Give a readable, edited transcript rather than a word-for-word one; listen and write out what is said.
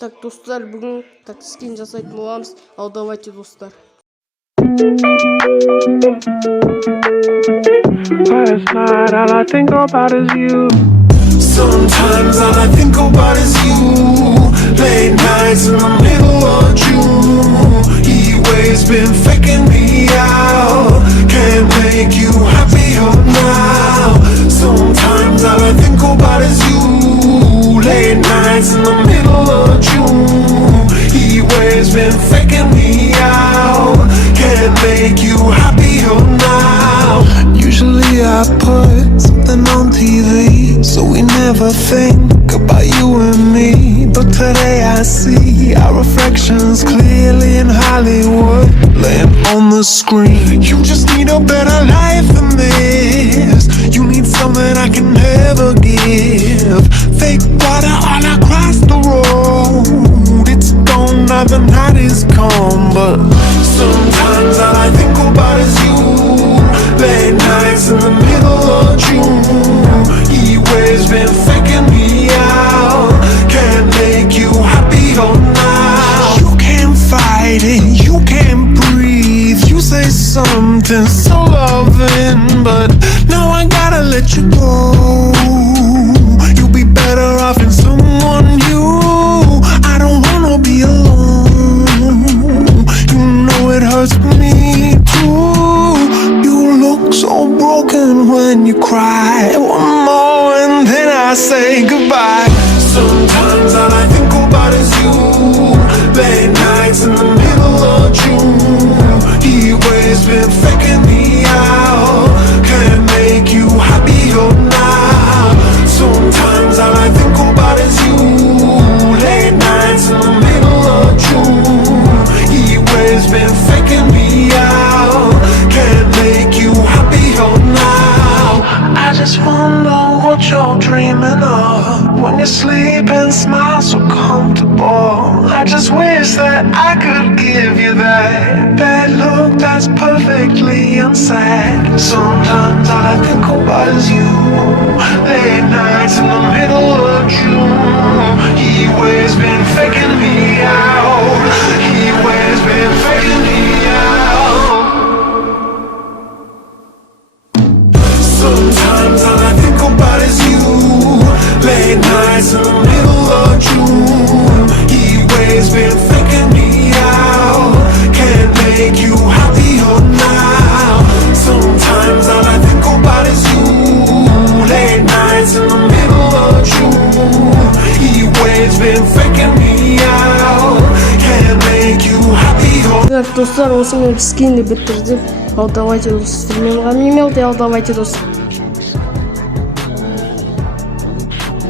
Так, достар, бүгін скин жасайтын боламыз. Ал давайте, достар. Last night all I think about is you. Sometimes all I think about is you. Late nights in the middle of June. He waves been faking me out. Can't make you happier now. Sometimes all I think about is you. Late nights in the middle of June. He waves been faking me out. Can't make you happier now. Usually I put something on TV, so we never think about you and me. But today I see our reflections clearly in Hollywood, laying on the screen. You just need a better life than this. You need something I can never give. Fake water all across the road. It's gone now, the night is calm, but sometimes all I think about is you. Late nights in the middle of June. He waves been faking me out. Can't make you happier now. You can't fight it, you can't breathe. You say something so loving, but now I gotta let you go. You'll be better off in someone new. I don't wanna be alone. You know it hurts me too. You look so broken when you cry. One more and then I say goodbye. Sometimes all I think about is you. Late nights in the middle of June. He waves been faking me out. Can't make you happier now. Sometimes all I think about is you. Late nights in the middle of June. He waves been faking me out. Can't make you happier now. I just wonder what you're dreaming of when you sleep and smile so comfortable. I just wish that I could give you that bad look that's perfectly unsaid. Sometimes all I think about is you. Late nights in the middle of June. He waves been faking me out. He waves been faking me out. Sometimes all I think about is you. Late nights in the middle of June. He waves been faking me out. Can't make you happier now. Sometimes all I think about is you. Late nights in the middle of June. He waves been faking me out. Can't make you happier. Так, достар, осымен скинді бітірдік. Ал давайте, достар, мен ғана емел де, ал давайте, достар.